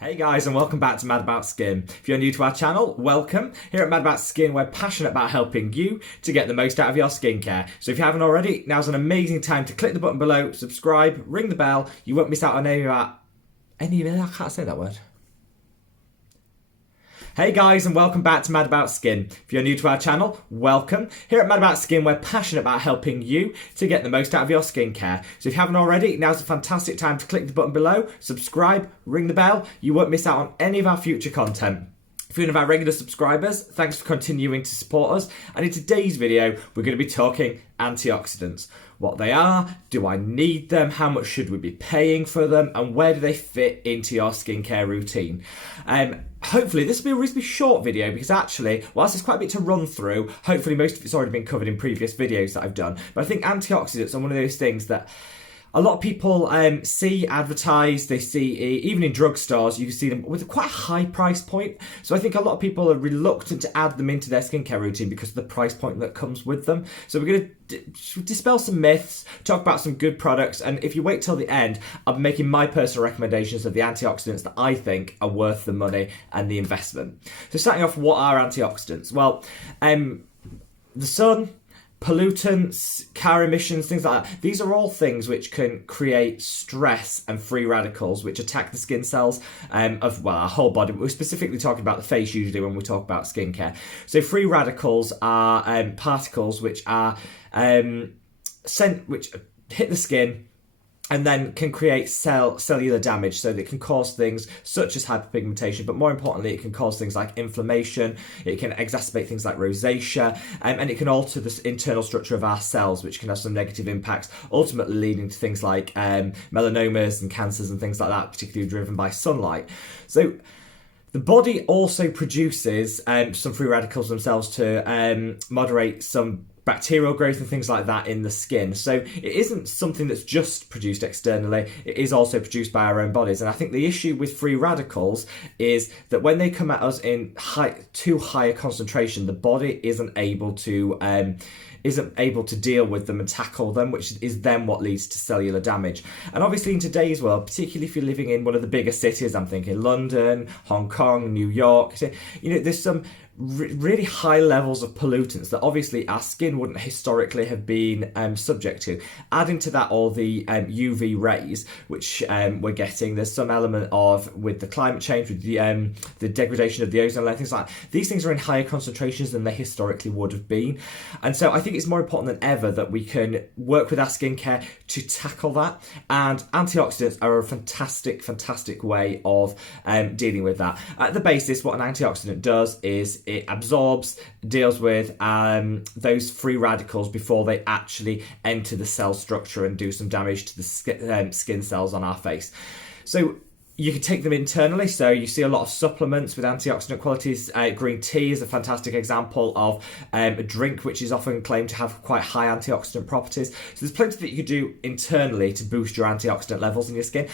Hey guys, and welcome back to Mad About Skin. If you're new to our channel, welcome. Here at Mad About Skin, we're passionate about helping you to get the most out of your skincare. So if you haven't already, now's an amazing time to click the button below, subscribe, ring the bell. You won't miss out on I can't say that word. Hey guys, and welcome back to Mad About Skin. If you're new to our channel, welcome. Here at Mad About Skin, we're passionate about helping you to get the most out of your skincare. So if you haven't already, now's a fantastic time to click the button below, subscribe, ring the bell. You won't miss out on any of our future content. If you're one of our regular subscribers, thanks for continuing to support us. And in today's video, we're going to be talking antioxidants. What they are, do I need them, how much should we be paying for them, and where do they fit into your skincare routine? Hopefully this will be a reasonably short video because actually, whilst there's quite a bit to run through, hopefully most of it's already been covered in previous videos that I've done. But I think antioxidants are one of those things that a lot of people see advertised, they see, even in drugstores, you can see them with quite a high price point. So I think a lot of people are reluctant to add them into their skincare routine because of the price point that comes with them. So we're going to dispel some myths, talk about some good products, and if you wait till the end, I'll be making my personal recommendations of the antioxidants that I think are worth the money and the investment. So starting off, what are antioxidants? Well, the sun, pollutants, car emissions, things like that. These are all things which can create stress and free radicals which attack the skin cells of our whole body. We're specifically talking about the face usually when we talk about skincare. So free radicals are particles which are which hit the skin and then can create cellular damage, so that it can cause things such as hyperpigmentation, but more importantly, it can cause things like inflammation, it can exacerbate things like rosacea, and it can alter the internal structure of our cells, which can have some negative impacts, ultimately leading to things like melanomas and cancers and things like that, particularly driven by sunlight. So the body also produces some free radicals themselves to moderate some bacterial growth and things like that in the skin. So it isn't something that's just produced externally, it is also produced by our own bodies. And I think the issue with free radicals is that when they come at us in too high a concentration, the body isn't able to deal with them and tackle them, which is then what leads to cellular damage. And obviously in today's world, particularly if you're living in one of the bigger cities, I'm thinking London, Hong Kong, New York, there's some really high levels of pollutants that obviously our skin wouldn't historically have been subject to. Adding to that all the UV rays which we're getting, there's some element of, with the climate change, with the degradation of the ozone layer, things like that. These things are in higher concentrations than they historically would have been. And so I think it's more important than ever that we can work with our skincare to tackle that. And antioxidants are a fantastic way of dealing with that. At the basis, what an antioxidant does is it absorbs, deals with those free radicals before they actually enter the cell structure and do some damage to the skin cells on our face. So you can take them internally, so you see a lot of supplements with antioxidant qualities. Green tea is a fantastic example of a drink which is often claimed to have quite high antioxidant properties. So there's plenty that you could do internally to boost your antioxidant levels in your skin.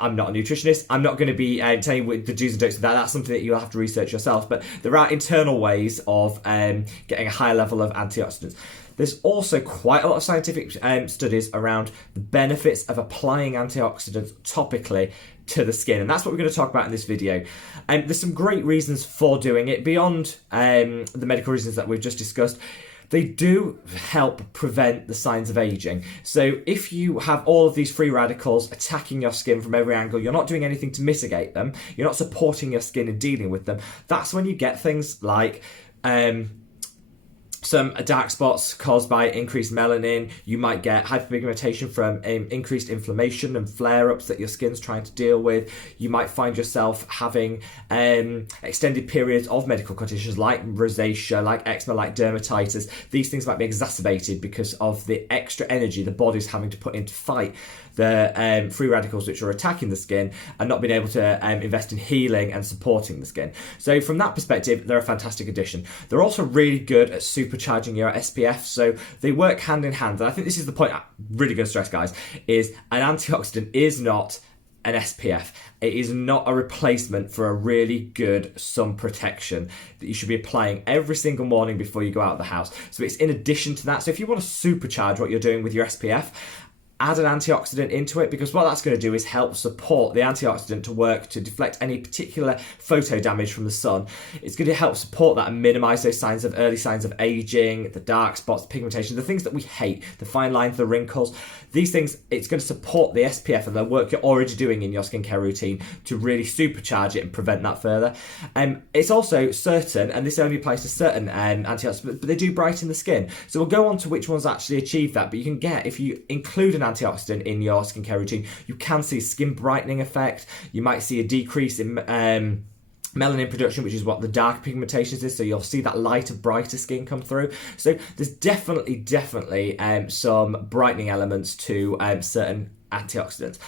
I'm not a nutritionist. I'm not going to be telling you the do's and don'ts of that. That's something that you'll have to research yourself. But there are internal ways of getting a high level of antioxidants. There's also quite a lot of scientific studies around the benefits of applying antioxidants topically to the skin, and that's what we're going to talk about in this video. There's some great reasons for doing it beyond the medical reasons that we've just discussed. They do help prevent the signs of aging. So if you have all of these free radicals attacking your skin from every angle, you're not doing anything to mitigate them, you're not supporting your skin and dealing with them, that's when you get things like some dark spots caused by increased melanin. You might get hyperpigmentation from increased inflammation and flare-ups that your skin's trying to deal with. You might find yourself having extended periods of medical conditions like rosacea, like eczema, like dermatitis. These things might be exacerbated because of the extra energy the body's having to put in to fight the free radicals which are attacking the skin and not being able to invest in healing and supporting the skin. So from that perspective, they're a fantastic addition. They're also really good at supercharging your SPF, so they work hand in hand. And I think this is the point I'm really going to stress, guys, is an antioxidant is not an SPF. It is not a replacement for a really good sun protection that you should be applying every single morning before you go out of the house. So it's in addition to that. So if you want to supercharge what you're doing with your SPF, add an antioxidant into it, because what that's going to do is help support the antioxidant to work to deflect any particular photo damage from the sun. It's going to help support that and minimize those early signs of aging, the dark spots, the pigmentation, the things that we hate, the fine lines, the wrinkles. These things, it's going to support the SPF and the work you're already doing in your skincare routine to really supercharge it and prevent that further. It's also certain, and this only applies to certain antioxidants, but they do brighten the skin. So we'll go on to which ones actually achieve that, but you can get, if you include an antioxidant in your skincare routine, you can see skin brightening effect. You might see a decrease in melanin production, which is what the dark pigmentations is, so you'll see that lighter, brighter skin come through. So there's definitely some brightening elements to certain antioxidants.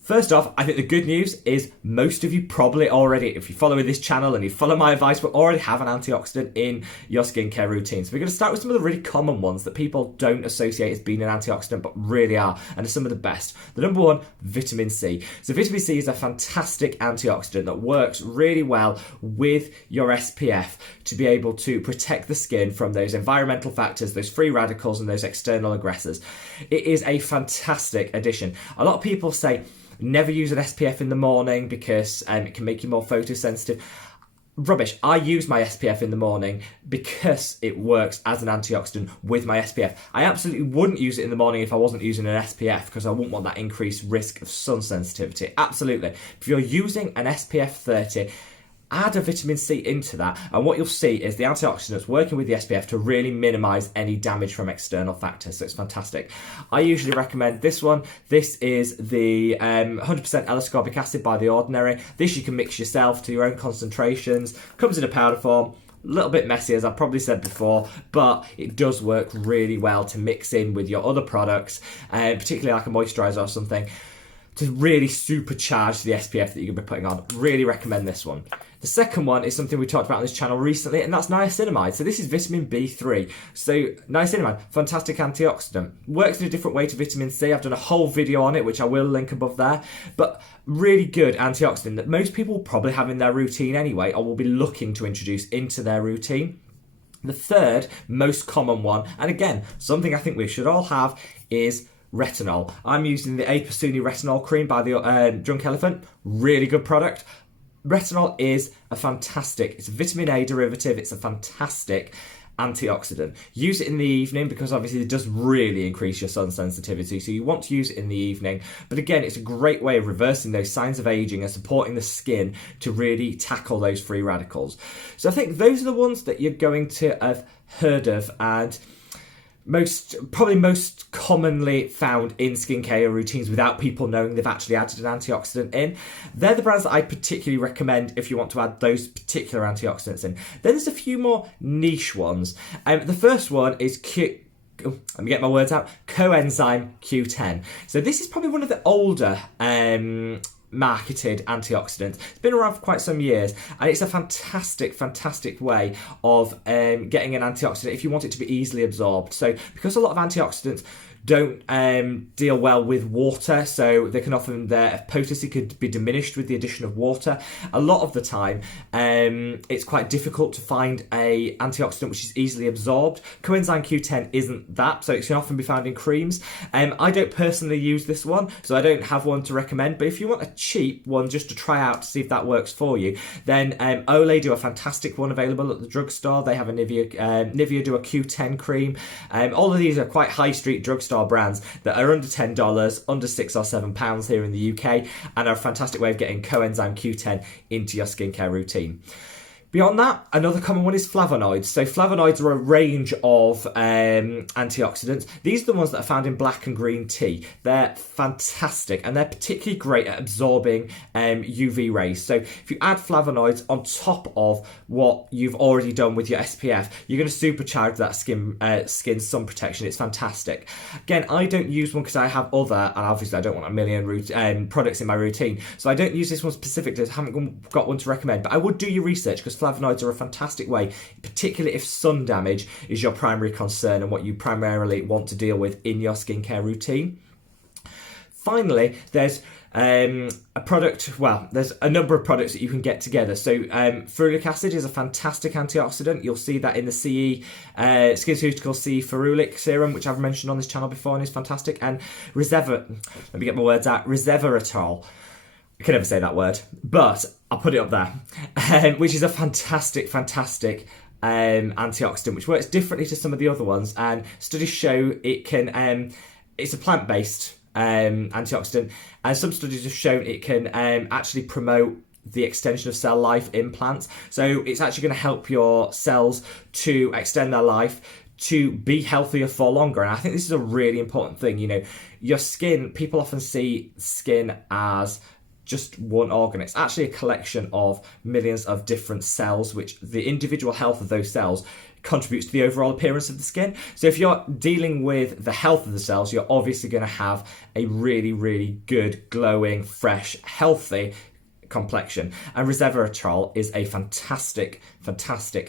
First off, I think the good news is most of you probably already, if you follow this channel and you follow my advice, will already have an antioxidant in your skincare routine. So we're going to start with some of the really common ones that people don't associate as being an antioxidant, but really are, and are some of the best. The number one, vitamin C. So vitamin C is a fantastic antioxidant that works really well with your SPF to be able to protect the skin from those environmental factors, those free radicals, and those external aggressors. It is a fantastic addition. A lot of people say, never use an SPF in the morning because it can make you more photosensitive. Rubbish. I use my SPF in the morning because it works as an antioxidant with my SPF. I absolutely wouldn't use it in the morning if I wasn't using an SPF, because I wouldn't want that increased risk of sun sensitivity. Absolutely. If you're using an SPF 30, add a vitamin C into that, and what you'll see is the antioxidants working with the SPF to really minimize any damage from external factors. So it's fantastic. I usually recommend this one. This is the 100% l-ascorbic acid by The Ordinary. This you can mix yourself to your own concentrations. Comes in a powder form. A little bit messy, as I've probably said before, but it does work really well to mix in with your other products, particularly like a moisturizer or something, to really supercharge the SPF that you're going to be putting on. Really recommend this one. The second one is something we talked about on this channel recently, and that's niacinamide. So this is vitamin B3. So niacinamide, fantastic antioxidant. Works in a different way to vitamin C. I've done a whole video on it, which I will link above there. But really good antioxidant that most people probably have in their routine anyway, or will be looking to introduce into their routine. The third most common one, and again, something I think we should all have, is retinol. I'm using the passioni retinol cream by the Drunk Elephant. Really good product. Retinol is it's a vitamin A derivative. It's a fantastic antioxidant. Use it in the evening because obviously it does really increase your sun sensitivity, so you want to use it in the evening. But again, it's a great way of reversing those signs of aging and supporting the skin to really tackle those free radicals. So I think those are the ones that you're going to have heard of and most commonly found in skincare routines without people knowing they've actually added an antioxidant in. They're the brands that I particularly recommend if you want to add those particular antioxidants in. Then there's a few more niche ones. The first one is let me get my words out, coenzyme Q10. So this is probably one of the older marketed antioxidants. It's been around for quite some years, and it's a fantastic way of getting an antioxidant if you want it to be easily absorbed. So because a lot of antioxidants don't deal well with water, so they can often, their potency could be diminished with the addition of water. A lot of the time it's quite difficult to find a antioxidant which is easily absorbed. Coenzyme Q10 isn't that, so it can often be found in creams. I don't personally use this one, so I don't have one to recommend, but if you want a cheap one just to try out to see if that works for you, then Olay do a fantastic one available at the drugstore. They have a Nivea do a Q10 cream. All of these are quite high street drugstore brands that are under $10, under £6 or £7 here in the UK, and are a fantastic way of getting coenzyme Q10 into your skincare routine. Beyond that, another common one is flavonoids. So flavonoids are a range of antioxidants. These are the ones that are found in black and green tea. They're fantastic, and they're particularly great at absorbing UV rays. So if you add flavonoids on top of what you've already done with your SPF, you're going to supercharge that skin sun protection. It's fantastic. Again, I don't use one because I have other, and obviously I don't want a million products in my routine, so I don't use this one specifically. I haven't got one to recommend, but I would do your research, because flavonoids are a fantastic way, particularly if sun damage is your primary concern and what you primarily want to deal with in your skincare routine. Finally, there's A product, well, there's a number of products that you can get together. So ferulic acid is a fantastic antioxidant. You'll see that in the SkinCeuticals CE ferulic serum, which I've mentioned on this channel before and is fantastic. And let me get my words out, resveratrol. I can never say that word, but I'll put it up there, which is a fantastic antioxidant, which works differently to some of the other ones. And studies show it can, it's a plant-based antioxidant, and some studies have shown it can actually promote the extension of cell life in plants. So it's actually going to help your cells to extend their life, to be healthier for longer. And I think this is a really important thing. You know, your skin, people often see skin as just one organ. It's actually a collection of millions of different cells, which the individual health of those cells contributes to the overall appearance of the skin. So if you're dealing with the health of the cells, you're obviously going to have a really good, glowing, fresh, healthy complexion. And resveratrol is a fantastic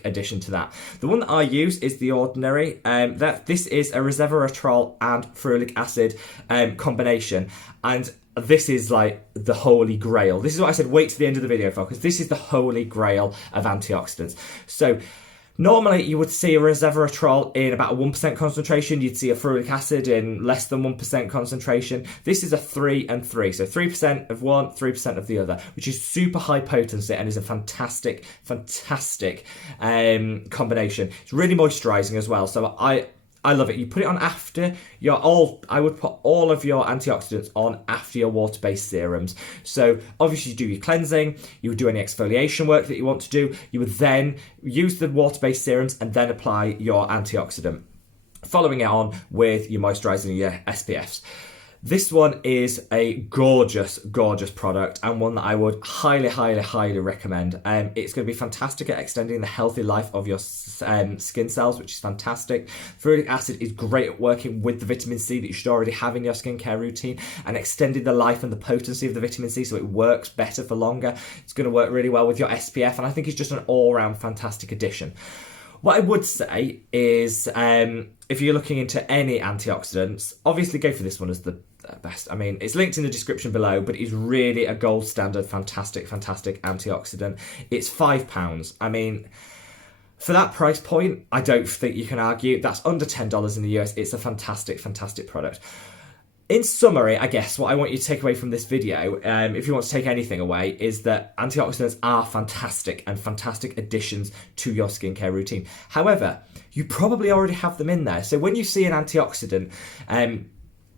addition to that. The one that I use is the ordinary. This is a resveratrol and ferulic acid combination, and this is like the holy grail. This is what I said, wait to the end of the video for, because this is the holy grail of antioxidants. So normally you would see a resveratrol in about a 1% concentration. You'd see a ferulic acid in less than 1% concentration. This is a 3 and 3. So 3% of one, 3% of the other, which is super high potency and is a fantastic combination. It's really moisturizing as well. So I love it. You put it on after I would put all of your antioxidants on after your water-based serums. So obviously you do your cleansing, you would do any exfoliation work that you want to do. You would then use the water-based serums and then apply your antioxidant, following it on with your moisturizing and your SPFs. This one is a gorgeous product, and one that I would highly recommend. It's going to be fantastic at extending the healthy life of your skin cells, which is fantastic. Ferulic acid is great at working with the vitamin C that you should already have in your skincare routine and extending the life and the potency of the vitamin C so it works better for longer. It's going to work really well with your SPF, and I think it's just an all-round fantastic addition. What I would say is, if you're looking into any antioxidants, obviously go for this one as the best. I mean, it's linked in the description below, but it's really a gold standard, fantastic antioxidant. It's £5. I mean, for that price point, I don't think you can argue. That's under $10 in the US. It's a fantastic product. In summary, I guess what I want you to take away from this video, if you want to take anything away, is that antioxidants are fantastic additions to your skincare routine. However, you probably already have them in there. So when you see an antioxidant on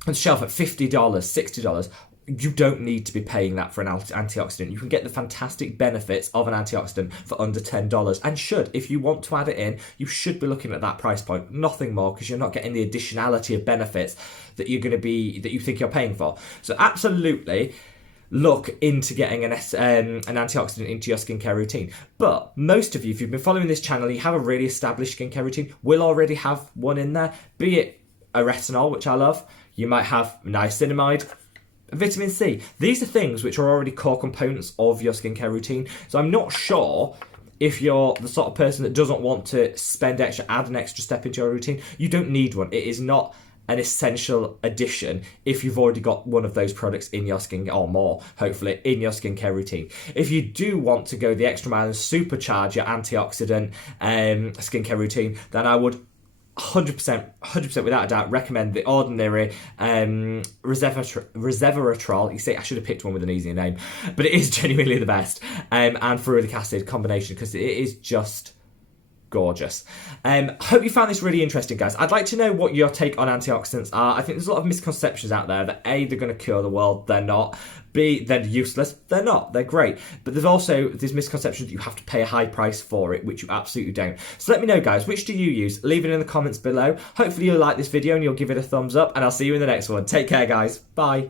the shelf at $50, $60, you don't need to be paying that for an antioxidant. You can get the fantastic benefits of an antioxidant for under $10, and if you want to add it in, you should be looking at that price point, nothing more, because you're not getting the additionality of benefits that you think you're paying for. So absolutely look into getting an antioxidant into your skincare routine. But most of you, if you've been following this channel, you have a really established skincare routine, will already have one in there, be it a retinol, which I love. You might have niacinamide, vitamin C. These are things which are already core components of your skincare routine. So I'm not sure if you're the sort of person that doesn't want to add an extra step into your routine. You don't need one. It is not an essential addition if you've already got one of those products in your skin, or more, hopefully, in your skincare routine. If you do want to go the extra mile and supercharge your antioxidant skincare routine, then I would 100% without a doubt recommend the ordinary resveratrol. You see, I should have picked one with an easier name, but it is genuinely the best, and ferulic acid combination, because it is just gorgeous. Hope you found this really interesting, guys. I'd like to know what your take on antioxidants are. I think there's a lot of misconceptions out there that A, they're going to cure the world. They're not. B, they're useless. They're not. They're great. But there's also this misconception that you have to pay a high price for it, which you absolutely don't. So let me know, guys, which do you use? Leave it in the comments below. Hopefully you'll like this video and you'll give it a thumbs up, and I'll see you in the next one. Take care, guys. Bye.